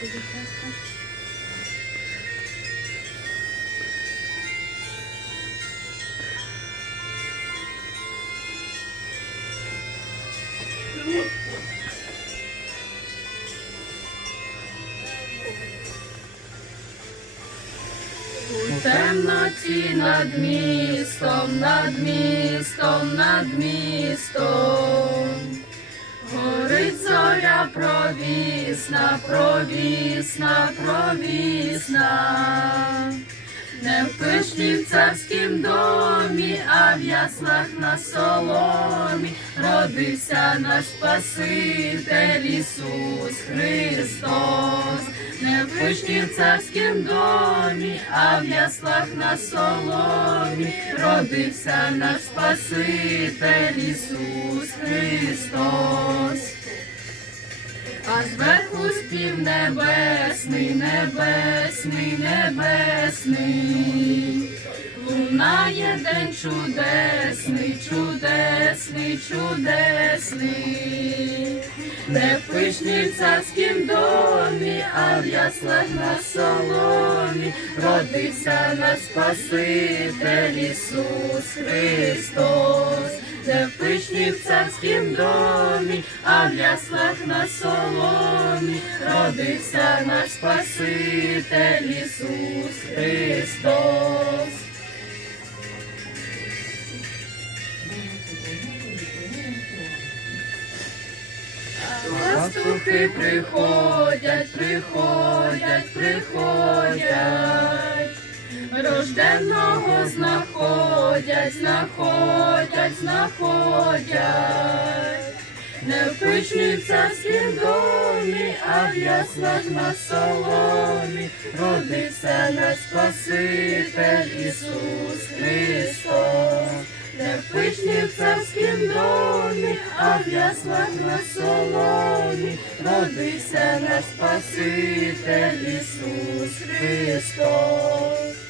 У темноті над містом, над містом, над містом. Горить зоря провісна, провісна, провісна. Не в пишнім царськім домі, а в яслах на соломі родився наш Спаситель Ісус Христос. Не в пишнім царськім домі, а в яслах на соломі родився наш Спаситель Ісус Христос. А зверху спів небесний, небесний, небесний. Лунає день чудесний, чудесний, чудесний. Не в пишній царськім домі, а в яслах на соломі родився наш Спаситель Ісус Христос. Не в пишній в царськім домі, а в яслах на соломі родився наш Спаситель Ісус Христос. Пастухи приходять, приходять, приходять, рожденного знаходять, знаходять, знаходять. Не в пишній царськім домі, а в яслах на соломі родився наш Спаситель Ісус Христос. Не в пишній царськім домі, а в яслах на соломі родився наш Спаситель Ісус Христос.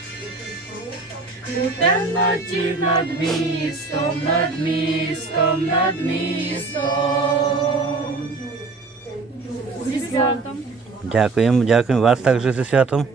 У темноті над містом, над містом, над містом. Зі святом. Дякуємо, дякуємо вас також зі святом.